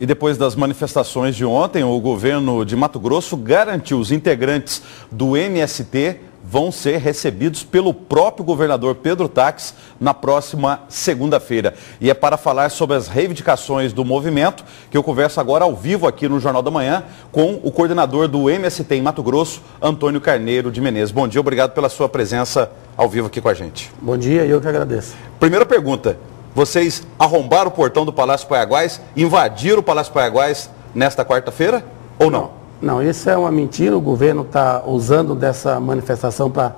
E depois das manifestações de ontem, o governo de Mato Grosso garantiu os integrantes do MST vão ser recebidos pelo próprio governador Pedro Táxi na próxima segunda-feira. E é para falar sobre as reivindicações do movimento que eu converso agora ao vivo aqui no Jornal da Manhã com o coordenador do MST em Mato Grosso, Antônio Carneiro de Menezes. Bom dia, obrigado pela sua presença ao vivo aqui com a gente. Bom dia, eu que agradeço. Primeira pergunta, vocês arrombaram o portão do Palácio Paiaguás, invadiram o Palácio Paiaguás nesta quarta-feira ou não? Não, isso é uma mentira. O governo está usando dessa manifestação para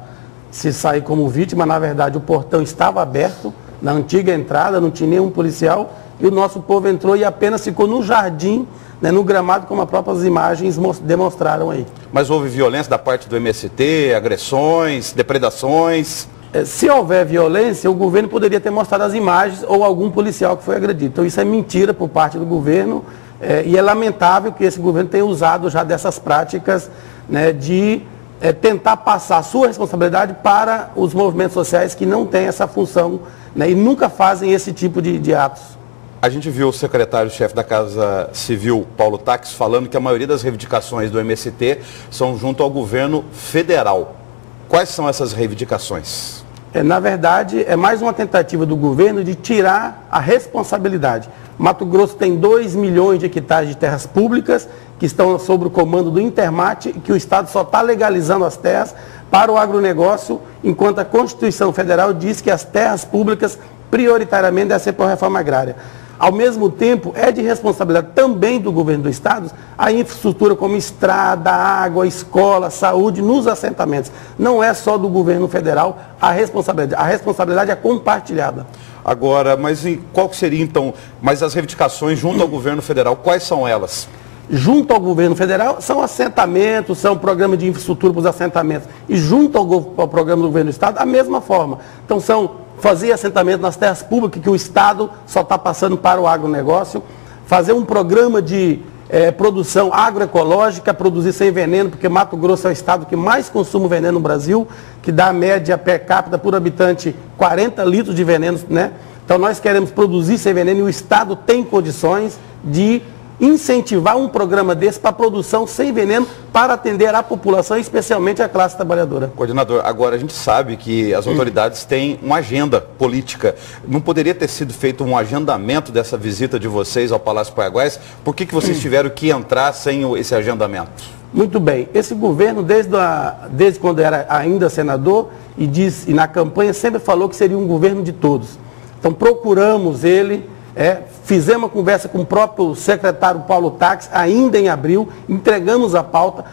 se sair como vítima. Na verdade, o portão estava aberto na antiga entrada, não tinha nenhum policial e o nosso povo entrou e apenas ficou no jardim, né, no gramado, como as próprias imagens demonstraram aí. Mas houve violência da parte do MST, agressões, depredações? Se houver violência, o governo poderia ter mostrado as imagens ou algum policial que foi agredido. Então isso é mentira por parte do governo. E é lamentável que esse governo tenha usado já dessas práticas, né, de tentar passar a sua responsabilidade para os movimentos sociais que não têm essa função, né, e nunca fazem esse tipo de atos. A gente viu o secretário-chefe da Casa Civil, Paulo Táxi, falando que a maioria das reivindicações do MST são junto ao governo federal. Quais são essas reivindicações? Na verdade, é mais uma tentativa do governo de tirar a responsabilidade. Mato Grosso tem 2 milhões de hectares de terras públicas que estão sob o comando do Intermate e que o Estado só está legalizando as terras para o agronegócio, enquanto a Constituição Federal diz que as terras públicas prioritariamente devem ser por reforma agrária. Ao mesmo tempo, é de responsabilidade também do governo do Estado a infraestrutura como estrada, água, escola, saúde nos assentamentos. Não é só do governo federal a responsabilidade é compartilhada. Agora, mas qual seria então, mas as reivindicações junto ao governo federal, quais são elas? Junto ao governo federal são assentamentos, são programas de infraestrutura para os assentamentos. E junto ao programa do governo do Estado, a mesma forma. Então fazer assentamento nas terras públicas que o Estado só está passando para o agronegócio, fazer um programa de produção agroecológica, produzir sem veneno, porque Mato Grosso é o estado que mais consome veneno no Brasil, que dá a média per capita por habitante 40 litros de veneno, né? Então nós queremos produzir sem veneno e o Estado tem condições de incentivar um programa desse para produção sem veneno para atender a população, especialmente a classe trabalhadora. Coordenador, agora a gente sabe que as autoridades têm uma agenda política. Não poderia ter sido feito um agendamento dessa visita de vocês ao Palácio Paiaguás? Por que vocês tiveram que entrar sem esse agendamento? Muito bem. Esse governo, desde quando era ainda senador, e na campanha sempre falou que seria um governo de todos. Então procuramos ele, fizemos uma conversa com o próprio secretário Paulo Táxi, ainda em abril, entregamos a pauta,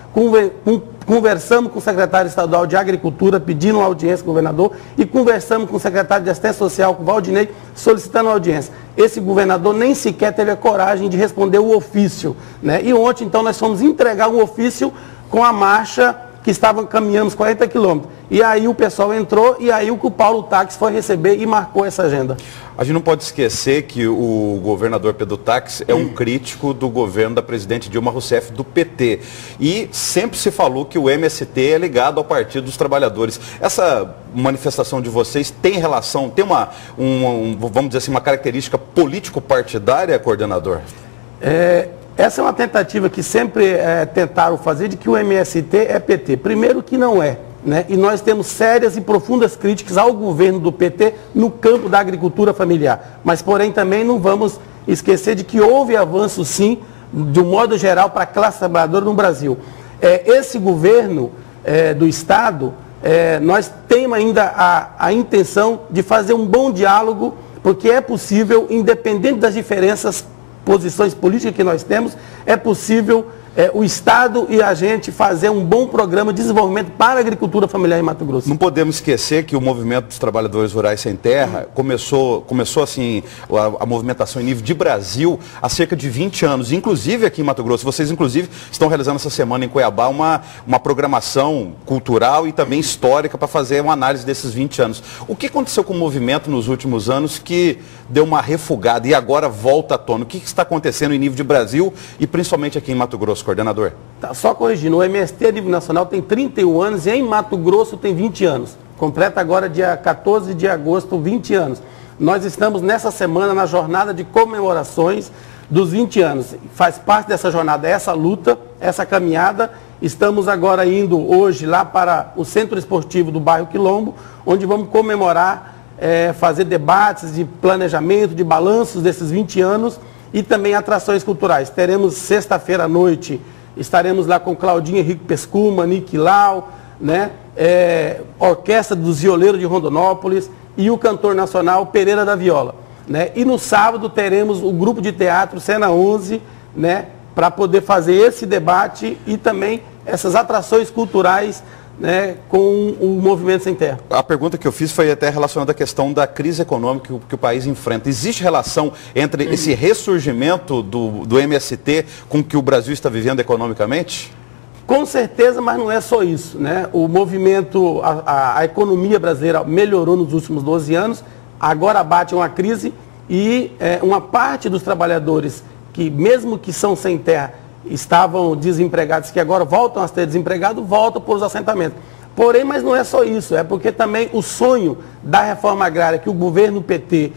conversamos com o secretário estadual de Agricultura, pedindo uma audiência com o governador, e conversamos com o secretário de Assistência Social, com o Valdinei, solicitando uma audiência. Esse governador nem sequer teve a coragem de responder o ofício, né? E ontem, então, nós fomos entregar um ofício com a marcha que estavam caminhando os 40 quilômetros. E aí o pessoal entrou e aí o Paulo Táxi foi receber e marcou essa agenda. A gente não pode esquecer que o governador Pedro Táxi é um crítico do governo da presidente Dilma Rousseff, do PT. E sempre se falou que o MST é ligado ao Partido dos Trabalhadores. Essa manifestação de vocês tem relação, tem vamos dizer assim, uma característica político-partidária, coordenador? Essa é uma tentativa que sempre tentaram fazer de que o MST é PT. Primeiro que não é, né? E nós temos sérias e profundas críticas ao governo do PT no campo da agricultura familiar. Mas, porém, também não vamos esquecer de que houve avanço, sim, de um modo geral, para a classe trabalhadora no Brasil. Esse governo do Estado, nós temos ainda a intenção de fazer um bom diálogo, porque é possível, independente das diferenças, posições políticas que nós temos, é possível o Estado e a gente fazer um bom programa de desenvolvimento para a agricultura familiar em Mato Grosso. Não podemos esquecer que o movimento dos trabalhadores rurais sem terra começou assim, a movimentação em nível de Brasil há cerca de 20 anos, inclusive aqui em Mato Grosso. Vocês, inclusive, estão realizando essa semana em Cuiabá uma programação cultural e também histórica para fazer uma análise desses 20 anos. O que aconteceu com o movimento nos últimos anos que deu uma refugada e agora volta à tona? O que está acontecendo em nível de Brasil e principalmente aqui em Mato Grosso, coordenador? Tá, só corrigindo, o MST a nível nacional tem 31 anos e em Mato Grosso tem 20 anos. Completa agora dia 14 de agosto 20 anos. Nós estamos nessa semana na jornada de comemorações dos 20 anos. Faz parte dessa jornada, essa luta, essa caminhada. Estamos agora indo hoje lá para o Centro Esportivo do bairro Quilombo, onde vamos comemorar, fazer debates de planejamento, de balanços desses 20 anos e também atrações culturais. Teremos sexta-feira à noite, estaremos lá com Claudinho Henrique Pescuma, Nick Lau, né? Orquestra dos Violeiros de Rondonópolis e o cantor nacional Pereira da Viola. Né? E no sábado teremos o grupo de teatro Cena 11, né? Para poder fazer esse debate e também essas atrações culturais, né, com o Movimento Sem Terra. A pergunta que eu fiz foi até relacionada à questão da crise econômica que o país enfrenta. Existe relação entre esse ressurgimento do MST com o que o Brasil está vivendo economicamente? Com certeza, mas não é só isso, né? O movimento, a economia brasileira melhorou nos últimos 12 anos, agora bate uma crise e uma parte dos trabalhadores que, mesmo que são sem terra, estavam desempregados, que agora voltam a ser desempregados, voltam para os assentamentos. Porém, mas não é só isso, é porque também o sonho da reforma agrária que o governo PT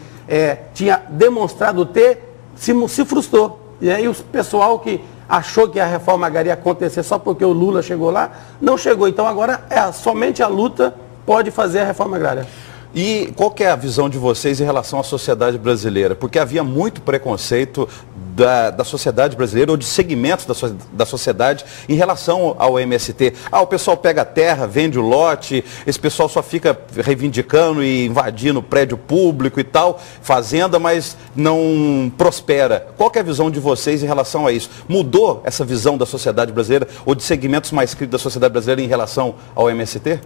tinha demonstrado ter, se frustrou. E aí o pessoal que achou que a reforma agrária ia acontecer só porque o Lula chegou lá, não chegou. Então agora somente a luta pode fazer a reforma agrária. E qual que é a visão de vocês em relação à sociedade brasileira? Porque havia muito preconceito da sociedade brasileira ou de segmentos da sociedade em relação ao MST. O pessoal pega a terra, vende o lote, esse pessoal só fica reivindicando e invadindo prédio público e tal, fazenda, mas não prospera. Qual que é a visão de vocês em relação a isso? Mudou essa visão da sociedade brasileira ou de segmentos mais críticos da sociedade brasileira em relação ao MST?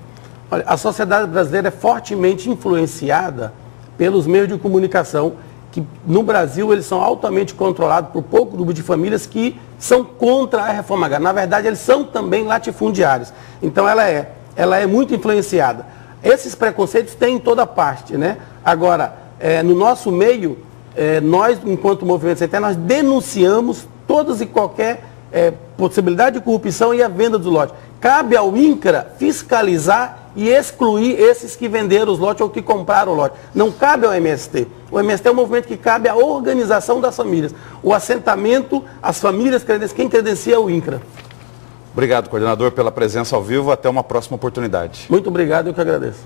Olha, a sociedade brasileira é fortemente influenciada pelos meios de comunicação, que no Brasil eles são altamente controlados por pouco grupo de famílias que são contra a reforma agrária. Na verdade, eles são também latifundiários. Então, ela é muito influenciada. Esses preconceitos tem em toda parte, né? Agora, no nosso meio, nós, enquanto Movimento Sem Terra, nós denunciamos todas e qualquer possibilidade de corrupção e a venda dos lotes. Cabe ao INCRA fiscalizar e excluir esses que venderam os lotes ou que compraram o lote. Não cabe ao MST. O MST é um movimento que cabe à organização das famílias. O assentamento, as famílias, quem credencia é o INCRA. Obrigado, coordenador, pela presença ao vivo. Até uma próxima oportunidade. Muito obrigado, eu que agradeço.